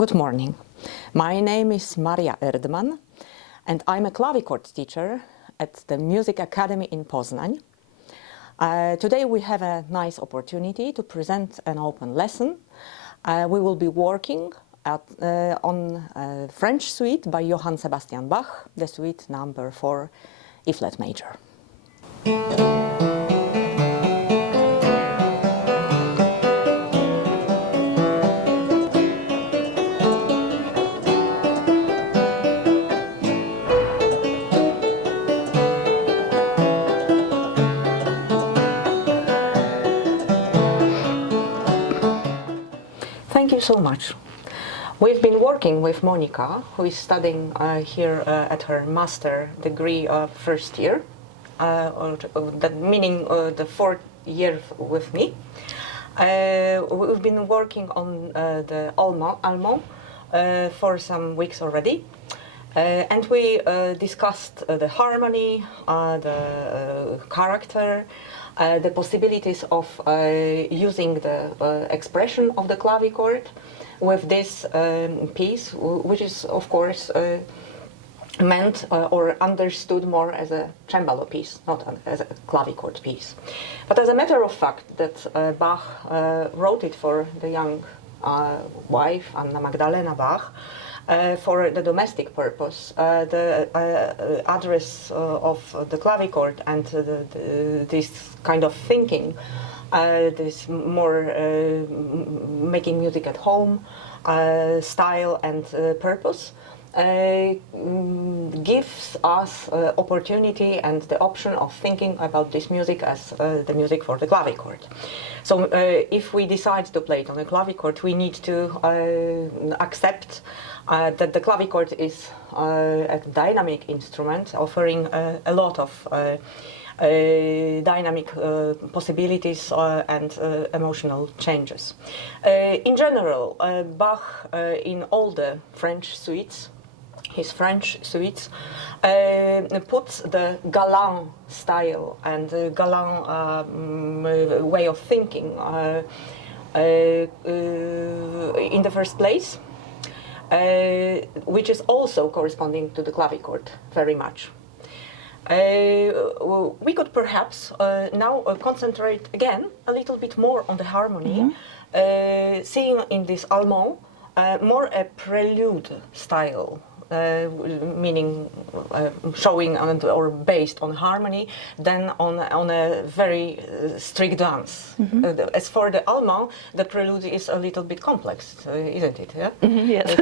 Good morning. My name is Maria Erdman and I'm a Clavichord teacher at the Music Academy in Poznań. Today we have a nice opportunity to present an open lesson. We will be working on a French suite by Johann Sebastian Bach, the suite number 4, E-flat major. Thank you so much. We've been working with Monika, who is studying here at her master degree first year, that meaning the 4th year with me. We've been working on the Allemand for some weeks already, and we discussed the harmony, the character, the possibilities of using the expression of the clavichord with this piece, which is of course meant or understood more as a cembalo piece, not as a clavichord piece. But as a matter of fact, that Bach wrote it for the young wife, Anna Magdalena Bach, for the domestic purpose. The address of the clavichord and this kind of thinking, this more making music at home style and purpose, gives us opportunity and the option of thinking about this music as the music for the clavichord. So if we decide to play it on the clavichord, we need to accept that the clavichord is a dynamic instrument offering a lot of dynamic possibilities and emotional changes. In general, Bach in all the French suites, his French suites, puts the galant style and galant way of thinking in the first place, which is also corresponding to the clavichord very much. We could perhaps now concentrate again a little bit more on the harmony, seeing in this Allemand more a prelude style, meaning showing or based on harmony, than on a very strict dance. As for the Allemand, the prelude is a little bit complex, isn't it? Yeah? Yes.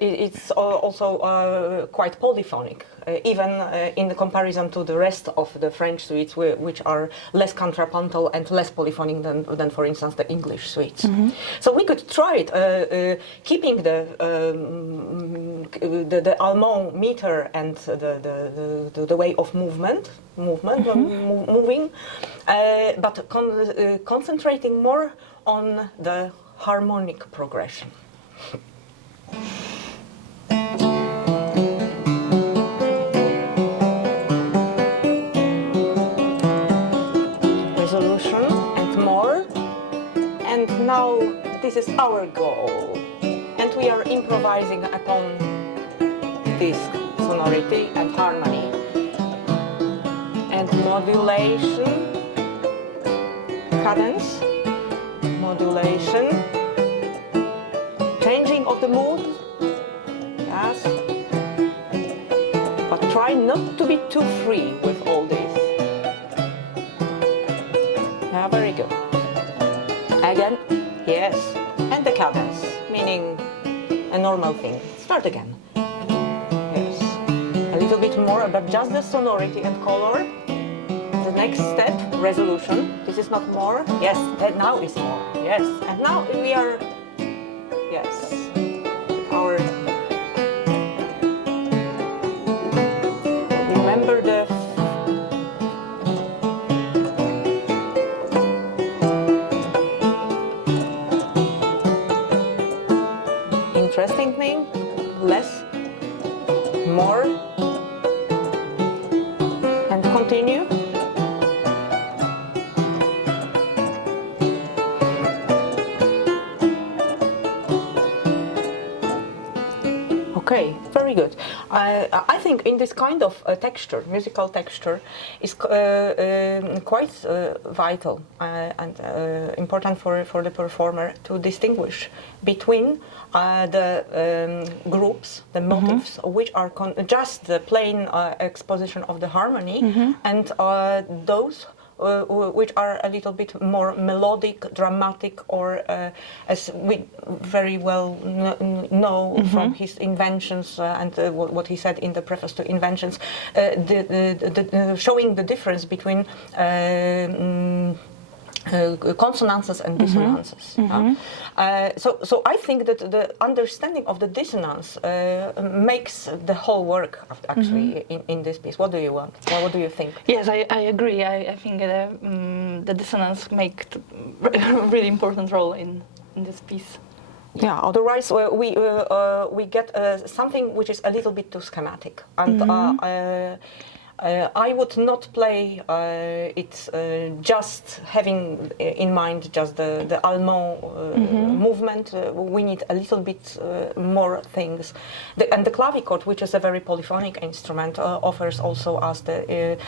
It's also quite polyphonic, even in the comparison to the rest of the French suites, which are less contrapuntal and less polyphonic than for instance, the English suites. So we could try it, keeping the Allemand meter and the way of moving, but concentrating more on the harmonic progression. Resolution and more. And now this is our goal, and we are improvising upon this sonority and harmony and modulation, cadence, modulation, changing of the mood, yes, but try not to be too free with all this. Yeah, very good. Again, yes, and the cadence, meaning a normal thing. Start again. A little bit more about just the sonority and color. The next step, resolution. This is not more. Yes, that now is more. Yes, and now we are. Yes, our. Remember the. Interesting thing, less, more. And continue. Okay, very good. I think in this kind of texture, musical texture, is quite vital and important for the performer to distinguish between the groups, the motifs, which are just the plain exposition of the harmony, and those which are a little bit more melodic, dramatic, or as we very well know from his inventions and what he said in the preface to Inventions, showing the difference between consonances and dissonances. So I think that the understanding of the dissonance makes the whole work actually in this piece. What do you want? What do you think? Yes, I agree. I think the dissonance makes a really important role in this piece. Yeah, otherwise we get something which is a little bit too schematic, and I would not play it just having in mind just the allemand movement. We need a little bit more things. And the clavichord, which is a very polyphonic instrument, offers also us the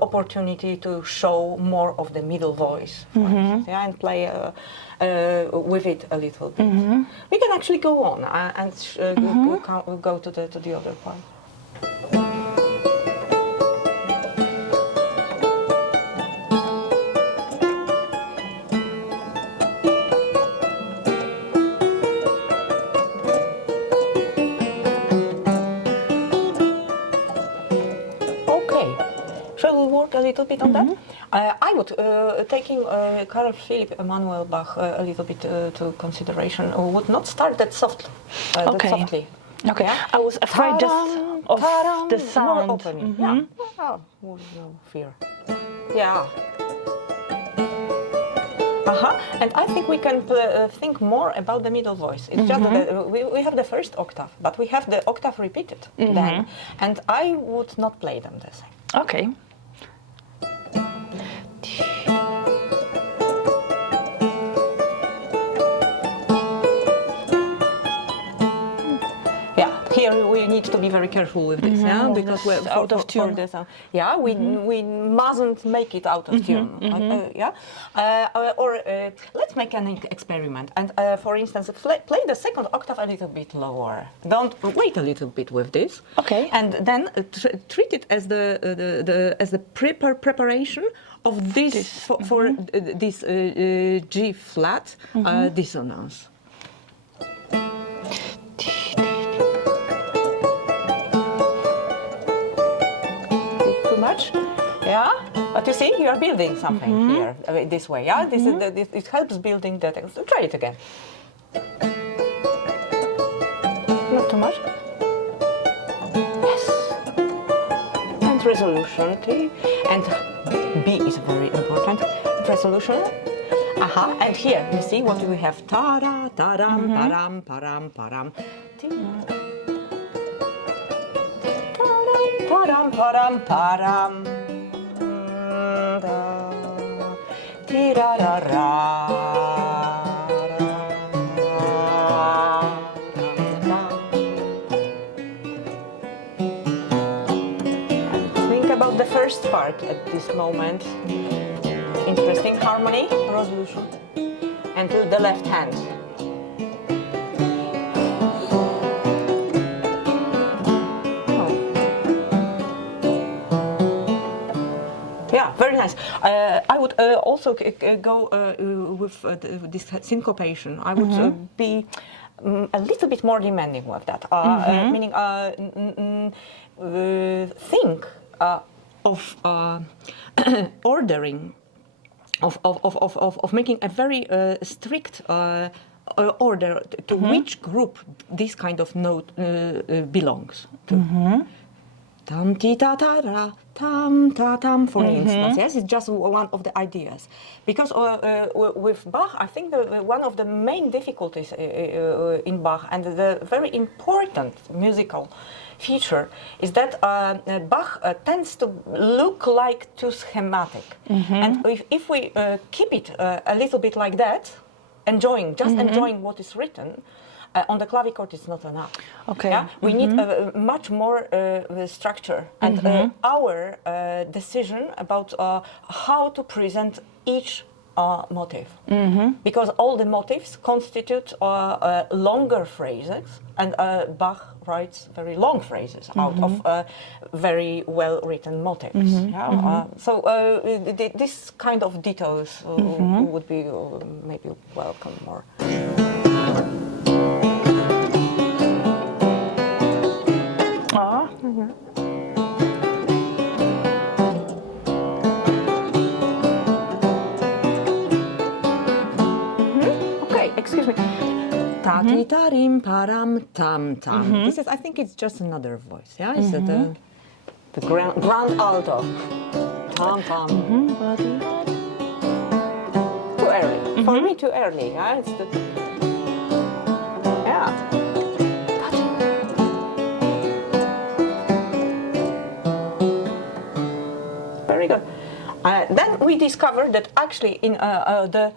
opportunity to show more of the middle voice, for instance, yeah, and play with it a little bit. We can actually go on and go to the other part. A little bit on that. I would, taking Carl Philipp Emanuel Bach a little bit to consideration, would not start that softly. That softly. Okay. Yeah? I was afraid just of the sound. More opening. Yeah. Oh, no fear. Yeah. And I think we can think more about the middle voice. It's just that we have the first octave, but we have the octave repeated then, and I would not play them the same. Okay. Here we need to be very careful with this, yeah, because we're out of tune. This, yeah, we mustn't make it out of tune. Yeah, let's make an experiment and, for instance, play the second octave a little bit lower. Don't wait a little bit with this. Okay. And then treat it as the preparation of this for this G flat dissonance. Much, yeah. But you see, you are building something here this way, yeah. This is it helps building that. So try it again. Not too much. Yes. And resolution T and B is very important. Resolution. And here you see what do we have? Ta da ta dam param param param. Param param param, tirarara. Think about the first part at this moment. Interesting harmony, resolution, and to the left hand. Very nice. I would also go with this syncopation. I would be a little bit more demanding with that. Meaning, think of ordering, of making a very strict order to which group this kind of note belongs to. Tam ti ta ta ra, tam ta tam, for instance. Yes, it's just one of the ideas. Because with Bach, I think one of the main difficulties in Bach and the very important musical feature is that Bach tends to look like too schematic. And if we keep it a little bit like that, enjoying what is written, On the clavichord, it's not enough. Okay. Yeah? We need much more structure and our decision about how to present each motif. Because all the motifs constitute longer phrases, and Bach writes very long phrases out of very well-written motifs. Yeah? This kind of details would be maybe welcome more. Okay, excuse me. Ta-ti-ta-rim param tam tam. This is, I think it's just another voice. Yeah, it's the grand alto. Tam tam. Too early. For me, too early. Yeah, it's the. Yeah. Very good. Then we discovered that actually in the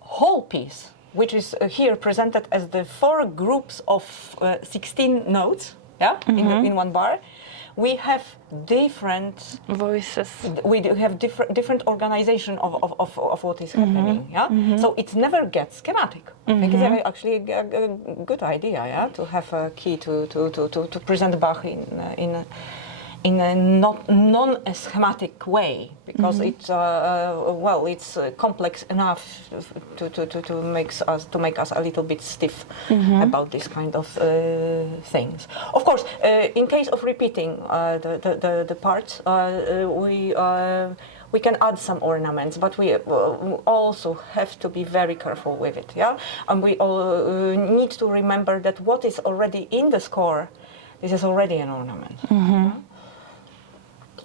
whole piece, which is here presented as the 4 groups of 16 notes, yeah, in one bar, we have different voices. We do have different organization of what is happening. Yeah, so it never gets schematic. I think it's actually a good idea. Yeah, to have a key to present Bach in a non-schematic way, because it's it's complex enough to make us a little bit stiff about this kind of things. Of course, in case of repeating the parts, we can add some ornaments, but we also have to be very careful with it. Yeah, and we all need to remember that what is already in the score, this is already an ornament.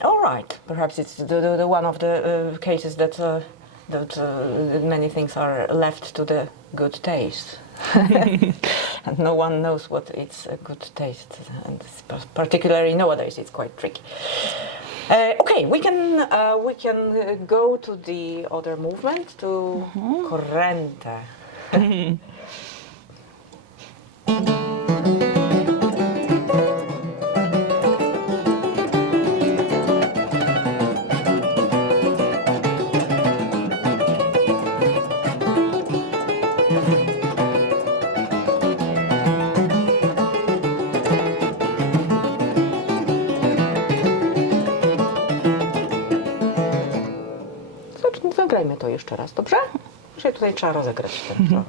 All right, perhaps it's the one of the cases that many things are left to the good taste, and no one knows what it's a good taste, and particularly nowadays it's quite tricky. Okay, we can go to the other movement, to corrente. Zagrajmy to jeszcze raz, dobrze? Czyli tutaj trzeba rozegrać ten.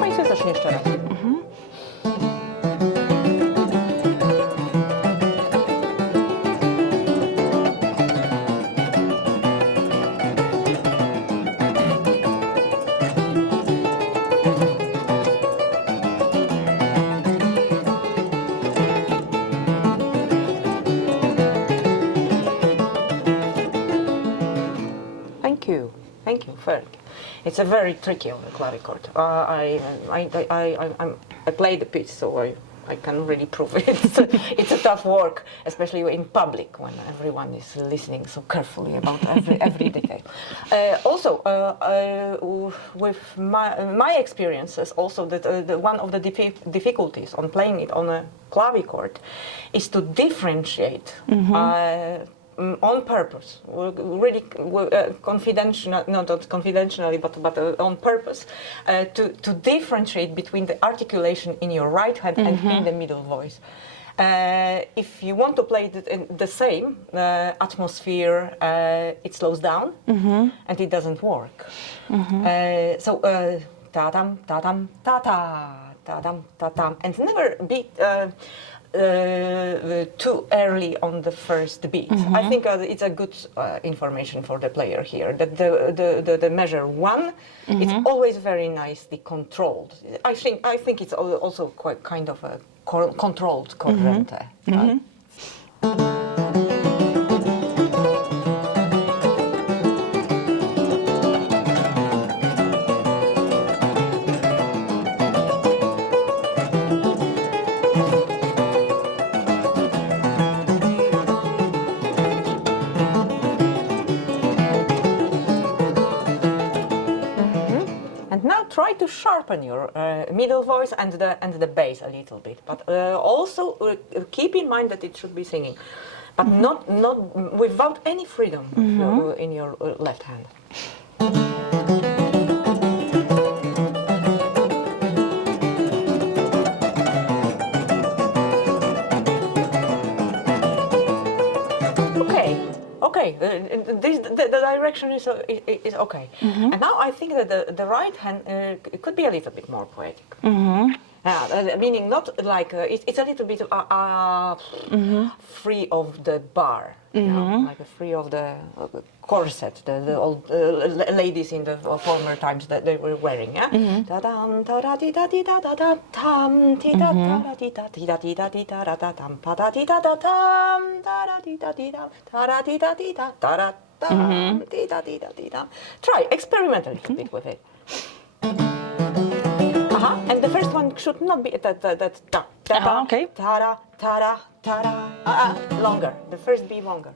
Państwo zacznie jeszcze raz. Thank you. It's a very tricky on the clavichord. I play the piece, so I can really prove it. It's a tough work, especially in public when everyone is listening so carefully about every detail. Also, with my experiences, also that one of the difficulties on playing it on a clavichord is to differentiate. On purpose, really confidential, not confidentially, but on purpose, to differentiate between the articulation in your right hand and in the middle voice. If you want to play it in the same atmosphere, it slows down and it doesn't work. So ta-dam, ta-dam, ta-ta, ta-dam, ta-tam, and never be too early on the first beat. I think it's a good information for the player here, that the measure 1 is always very nicely controlled. I think it's also quite kind of a controlled corrente. sharpen your middle voice and the bass a little bit, but also keep in mind that it should be singing, but not without any freedom in your left hand. Okay, the direction is okay. And now I think that the right hand could be a little bit more poetic. Meaning not like, it's a little bit free of the bar, you know, like free of the corset, the old ladies in the former times that they were wearing, yeah? Da-dam, ta-da-di-da-di-da-da-da-tam, ti-da-da-da-di-da-di-da-di-da-di-da-da-tam, pa-da-di-da-da-tam, da-da-di-da-di-da, da-da-di-da-di-da-da-da-tam, di-da-di-da-di-da. Try, experiment a little bit with it. And the first one should not be that okay. Ta-da, ta-da, ta-da. Longer. The first be longer.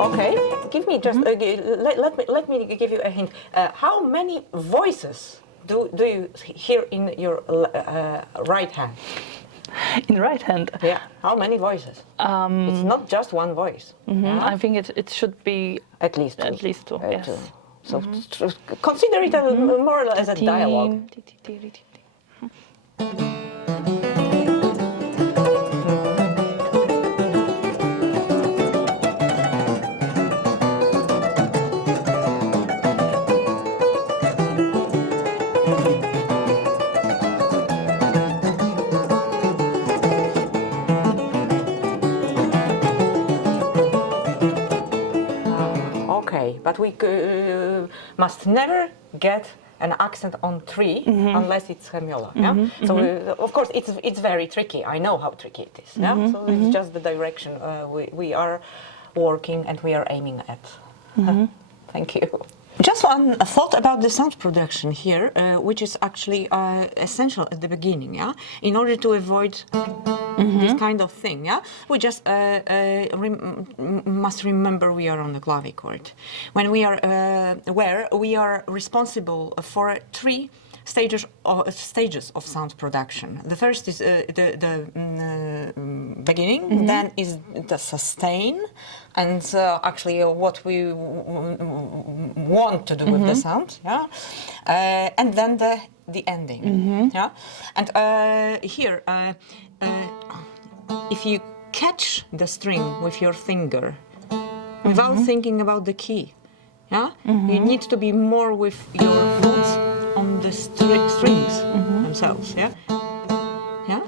Okay. Give me just let me give you a hint. How many voices do you hear in your right hand? In right hand? Yeah. How many voices? It's not just one voice. Yeah? I think it should be at least two. At least two. Yes. Two. So consider it more or less as a dialogue. But we must never get an accent on three unless it's Hemiola. Yeah? So of course it's very tricky. I know how tricky it is. Yeah? So it's just the direction we are working and we are aiming at. Thank you. Just one thought about the sound production here, which is actually essential at the beginning. Yeah, in order to avoid this kind of thing. Yeah, we just must remember we are on the clavichord. When we are where we are responsible for three stages of sound production. The first is the beginning, then is the sustain, and actually what we want to do with the sound, yeah, and then the ending, yeah, and here if you catch the string with your finger without thinking about the key, yeah, you need to be more with your foots on the strings themselves, yeah? Yeah?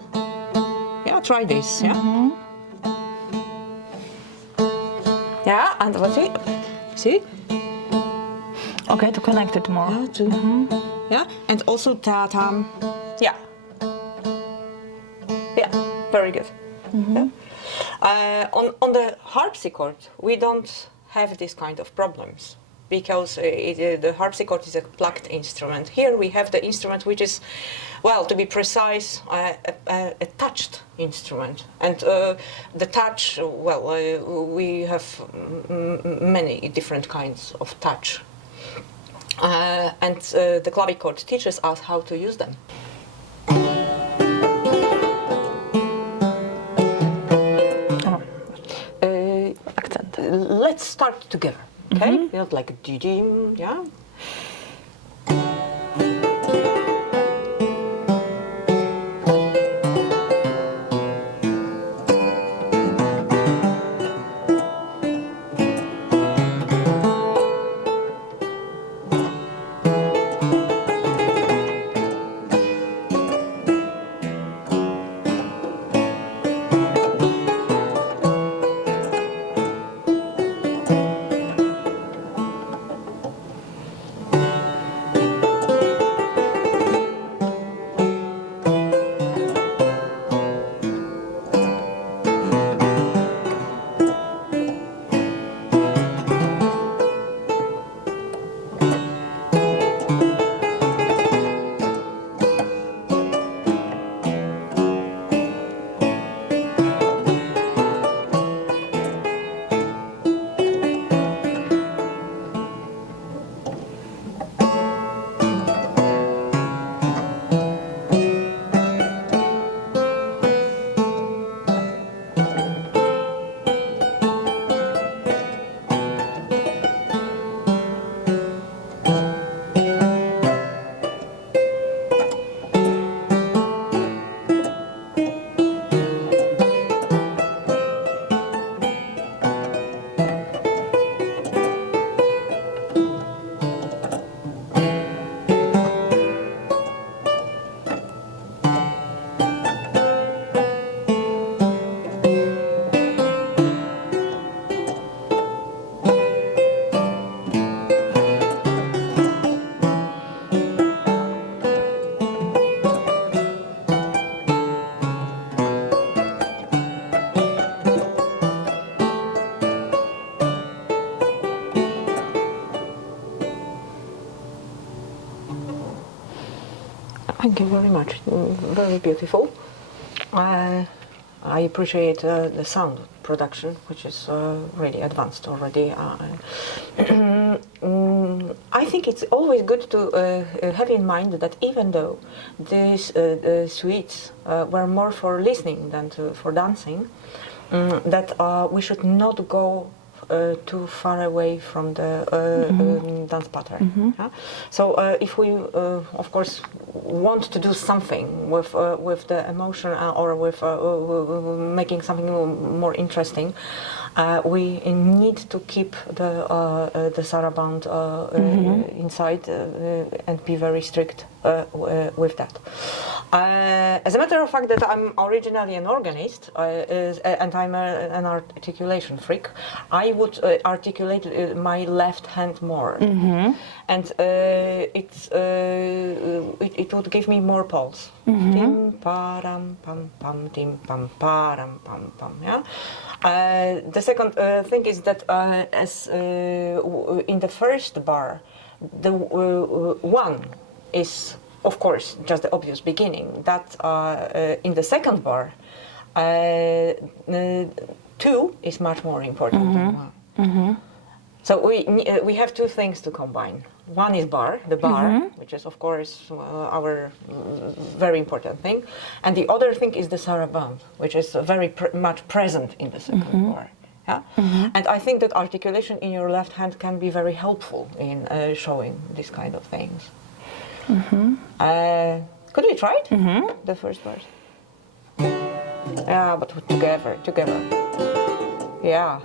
Yeah, try this, yeah? Yeah, and let's see? Okay, to connect it more. Yeah, yeah, and also ta-tam. Yeah. Yeah, very good. Yeah. On the harpsichord, we don't have this kind of problems, because the harpsichord is a plucked instrument. Here we have the instrument which is, well, to be precise, a touched instrument. And the touch, well, we have many different kinds of touch. And the clavichord teaches us how to use them. Accent. Let's start together. Okay, not like a dee-dee, yeah. Thank you very much. Very beautiful. I appreciate the sound production, which is really advanced already. I think it's always good to have in mind that even though these suites were more for listening than for dancing, that we should not go too far away from the dance pattern. Yeah? So if we, of course, want to do something with the emotion or with making something more interesting, we need to keep the saraband inside and be very strict with that. As a matter of fact, that I'm originally an organist and I'm an articulation freak, I would articulate my left hand more, and it would give me more pulse. Tim param pam pam tim pam param pam pam. Yeah. The second thing is that as in the first bar, the one is, of course, just the obvious beginning. That in the second bar, 2 is much more important than 1. So we have 2 things to combine. One is the bar, which is, of course, our very important thing, and the other thing is the saraband, which is very much present in the second bar. Yeah? And I think that articulation in your left hand can be very helpful in showing these kind of things. Could we try it? The first part. Yeah, but together. Yeah.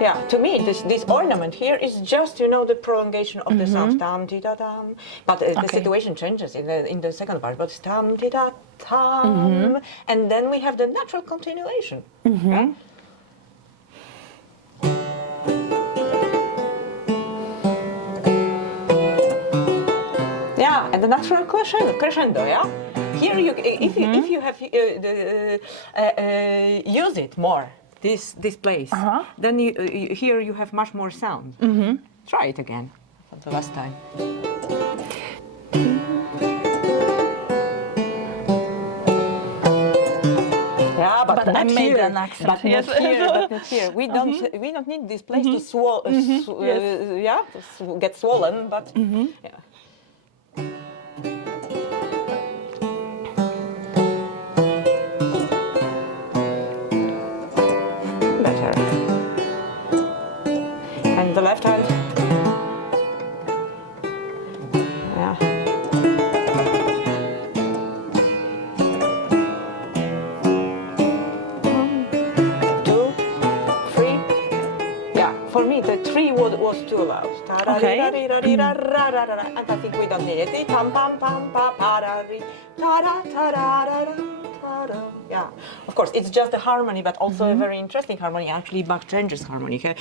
Yeah, to me, this ornament here is just, the prolongation of the sound. Tam ti da tam. But the situation changes in the second part. But it's tam ti da tam, and then we have the natural continuation. Yeah? Yeah, and the natural crescendo. Yeah. Here, if you have use it more. This place, then here you have much more sound. Try it again for the last time. Yeah, but I not made here. an accent. But Yes. not here. But not here. We don't need this place to get swollen. But yeah. The left hand. Yeah. 1, 2, 3. Yeah, for me the 3 was too loud. Okay. And I think we don't need it. Pam pam pam pa parari. Yeah, of course, it's just a harmony, but also a very interesting harmony. Actually, Bach changes harmony. Okay?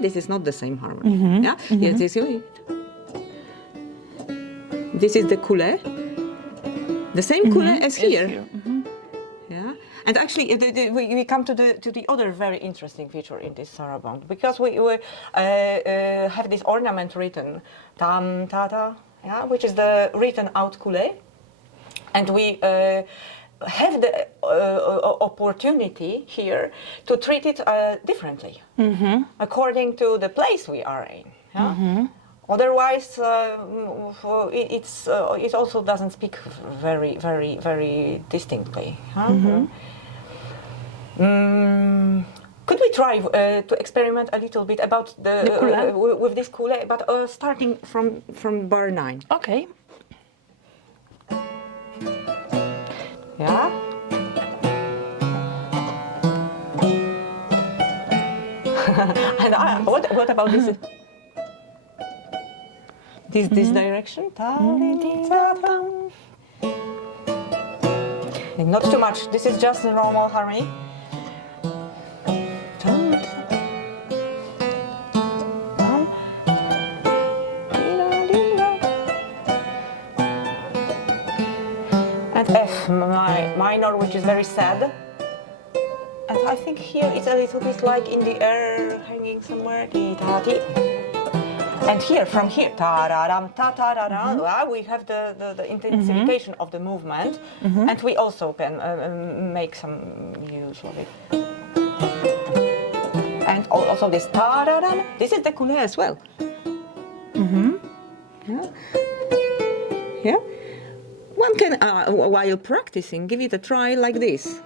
This is not the same harmony. Yeah, yes, this is the coulet, the same coulet as here. Yeah, and actually, we come to the other very interesting feature in this saraband, because we have this ornament written tam ta ta, yeah, which is the written out coulet, and we have the opportunity here to treat it differently according to the place we are in. Yeah? Otherwise, it also doesn't speak very, very, very distinctly. Could we try to experiment a little bit about with this coulet, but starting from bar 9? Okay. Yeah. And what about this? This direction? Not too much. This is just a normal harmony. And F minor, which is very sad. And I think here it's a little bit like in the air, hanging somewhere. And here, from here, ta-ra-ram, ta-ta-ra-ram, we have the intensification of the movement, and we also can make some use of it. And also this ta-ra-ram, this is the coulé as well. Yeah. Yeah. One can, while practicing, give it a try like this.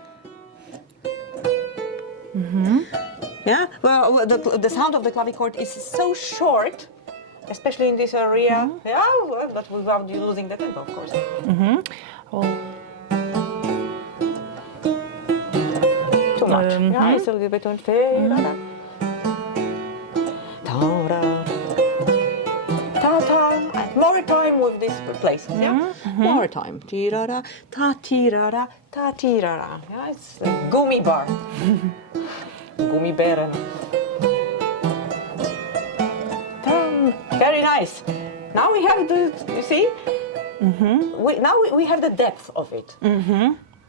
Yeah. Well, the sound of the clavichord is so short, especially in this area. Yeah. Well, but without losing the tempo, of course. Well, Too much. Yeah. It's a little bit unfair. And more time with these places, yeah? More time. Tirara, ta tirara, ta tirara. Yeah, it's a gummy bar. Gummy bear. Very nice. Now we have the, you see? Now we have the depth of it.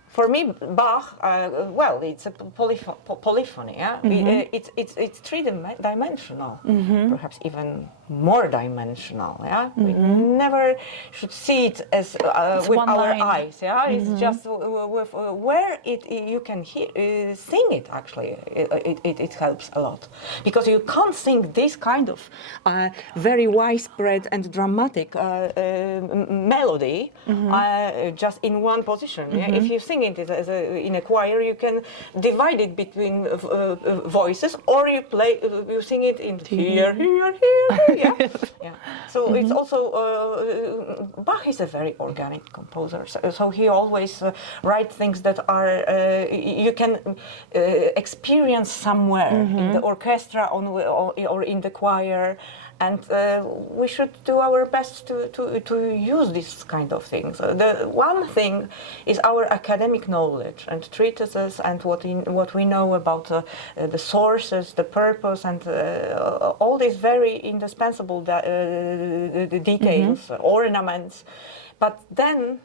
For me, Bach, well, it's a polyphony. Yeah, it's three-dimensional, perhaps even more dimensional. Yeah, we never should see it as with our eyes. Yeah, it's just with where you can hear, sing it. Actually, it helps a lot because you can't sing this kind of very widespread and dramatic melody just in one position. Yeah? If you sing it in a choir, you can divide it between voices, or you sing it in here, here, here. Yeah, yeah. So it's also Bach is a very organic composer. So he always writes things that are you can experience somewhere in the orchestra or in the choir. And we should do our best to use these kind of things. The one thing is our academic knowledge and treatises and what we know about the sources, the purpose, and all these very indispensable the details, ornaments. But then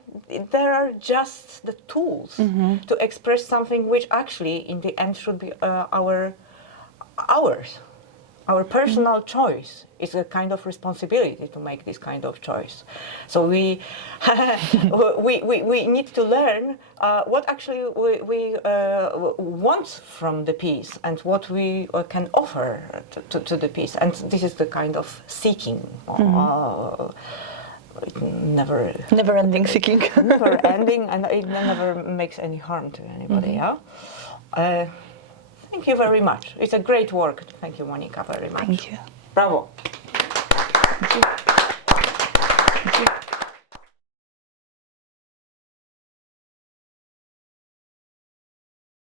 there are just the tools to express something which actually in the end should be ours. Our personal choice is a kind of responsibility to make this kind of choice. So we we need to learn what actually we want from the piece and what we can offer to the piece. And this is the kind of seeking. Never-ending seeking. Never-ending, and it never makes any harm to anybody. Yeah. Thank you very much. It's a great work. Thank you, Monika, very much. Thank you. Bravo. Thank you.